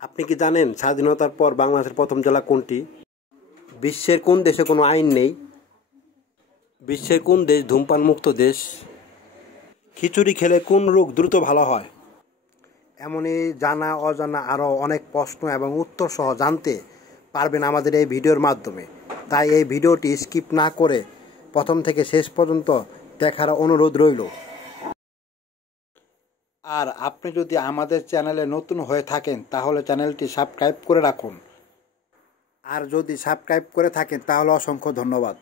আপনি কি জানেন স্বাধীনতার পর বাংলাদেশের প্রথম জেলা কোনটি? বিশ্বের কোন দেশে কোনো আইন নেই? বিশ্বের কোন দেশ ধূমপান মুক্ত দেশ? খিচুড়ি খেলে কোন রোগ দ্রুত ভালো হয়? এমনই জানা অজানা আরও অনেক প্রশ্ন এবং উত্তর সহ জানতে পারবেন আমাদের এই ভিডিওর মাধ্যমে। তাই এই ভিডিওটি স্কিপ না করে প্রথম থেকে শেষ পর্যন্ত দেখার অনুরোধ রইল। আর আপনি যদি আমাদের চ্যানেলে নতুন হয়ে থাকেন তাহলে চ্যানেলটি সাবস্ক্রাইব করে রাখুন। আর যদি সাবস্ক্রাইব করে থাকেন তাহলে অসংখ্য ধন্যবাদ।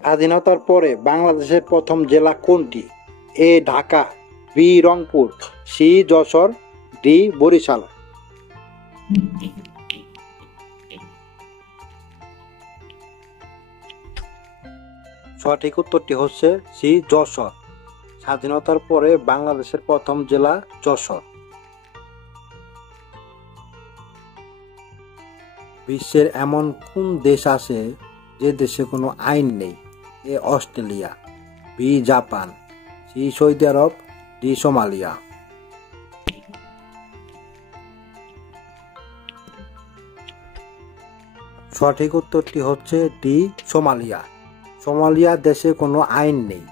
স্বাধীনতার পরে বাংলাদেশের প্রথম জেলা কোনটি? A Dhaka, B Rangpur, C Jessore, D Barishal. সঠিক উত্তরটি হচ্ছে সি যশোর। স্বাধীনতার পরে বাংলাদেশের প্রথম জেলা যশোর। বিশ্বের এমন কোন দেশ আছে যে দেশে কোনো আইন নেই? A Australia, B Japan, C Saudi Arab, D Somalia. সঠিক উত্তরটি হচ্ছে ডি সোমালিয়া। সোমালিয়া দেশে কোনো আইন নেই।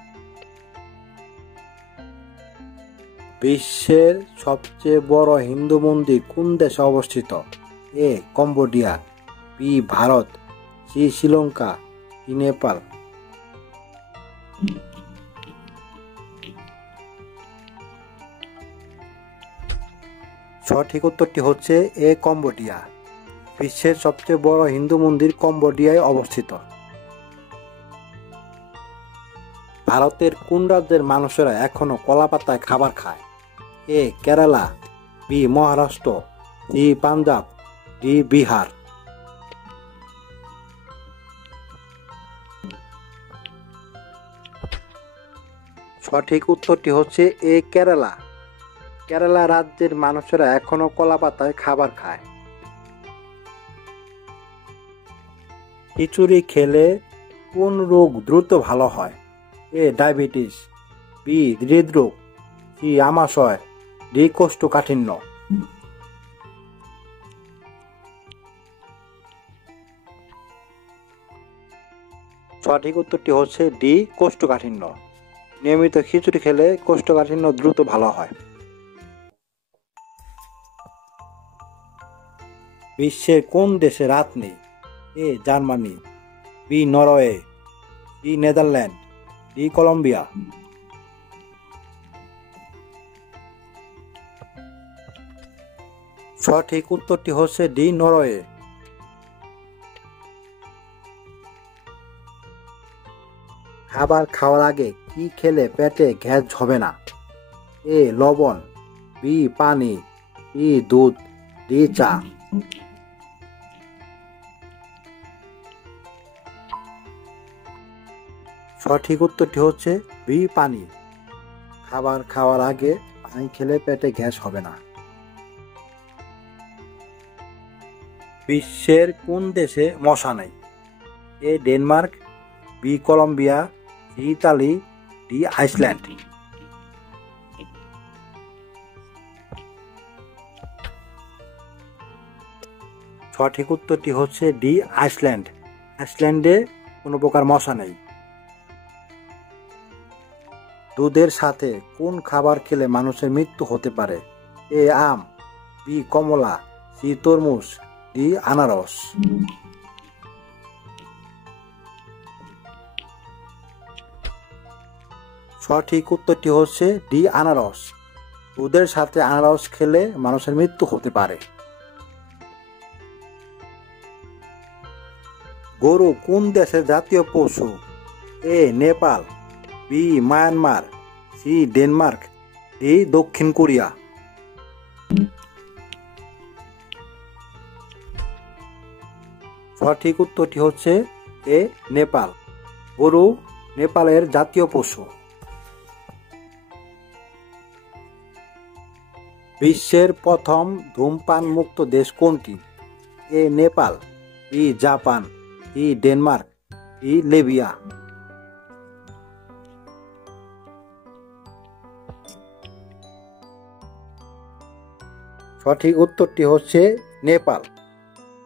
বিশ্বের সবচেয়ে বড় হিন্দু মন্দির কোন দেশে অবস্থিত? A Cambodia, B Bharat, C Sri Lanka, D Nepal. সঠিক উত্তরটি হচ্ছে এ কম্বোডিয়া। বিশ্বের সবচেয়ে বড় হিন্দু মন্দির কম্বোডিয়ায় অবস্থিত। ভারতের কোন রাজ্যের মানুষেরা এখনো কলাপাতায় খাবার খায়? A Kerala, B Maharashtra, C Punjab, D Bihar. সঠিক উত্তরটি হচ্ছে এ কেরালা। কেরালা রাজ্যের মানুষেরা এখনো কলাপাতায় খাবার খায়। খিচুড়ি খেলে কোন রোগ দ্রুত ভালো হয়? এ ডায়াবেটিস, বি হৃদরোগ, সি আমাশয়, ডি কোষ্ঠকাঠিন্য। সঠিক উত্তরটি হচ্ছে ডি কোষ্ঠকাঠিন্য। নিয়মিত খিচুড়ি খেলে কোষ্ঠকাঠিন্য দ্রুত ভালো হয়। বিশ্বের কোন দেশে রাত নেই? A Germany, B Norway, C Netherland, D Colombia. সঠিক উত্তরটি হচ্ছে ডি নরওয়ে। খাবার খাওয়ার আগে কি খেলে পেটে গ্যাস হবে না? এ লবণ, বি পানি, সি দুধ, ডি চা। সঠিক উত্তরটি হচ্ছে বি পানি। খাবার খাওয়ার আগে পানি খেলে পেটে গ্যাস হবে না। বিশ্বের কোন দেশে মশা নেই? A Denmark, B Colombia, C Italy, D Iceland. সঠিক উত্তরটি হচ্ছে ডি আইসল্যান্ড। আইসল্যান্ডে কোনো প্রকার মশা নেই। দুধের সাথে কোন খাবার খেলে মানুষের মৃত্যু হতে পারে? এ আম, বি কমলা, সি তরমুজ, ডি আনারস। সঠিক উত্তরটি হচ্ছে ডি আনারস। দুধের সাথে আনারস খেলে মানুষের মৃত্যু হতে পারে। গরু কোন দেশের জাতীয় পশু? A Nepal, B Myanmar, C Denmark, D দক্ষিণ কোরিয়া। সঠিক উত্তরটি হচ্ছে এ নেপাল। গরু নেপালের জাতীয় পশু। বিশ্বের প্রথম ধূমপান মুক্ত দেশ কোনটি? A Nepal, B Japan, C Denmark, D Libya. সঠিক উত্তরটি হচ্ছে নেপাল।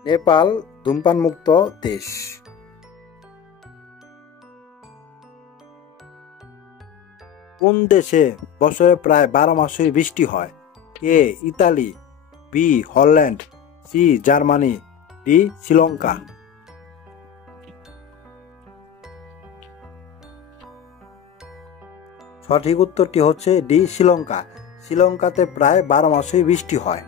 নেপাল ধূমপান মুক্ত দেশ। কোন দেশে বছরে প্রায় 12 মাসই বৃষ্টি হয়? A Italy, B Holland, C Germany, D Sri Lanka. সঠিক উত্তরটি হচ্ছে ডি শ্রীলঙ্কা। শ্রীলঙ্কাতে প্রায় 12 মাসই বৃষ্টি হয়।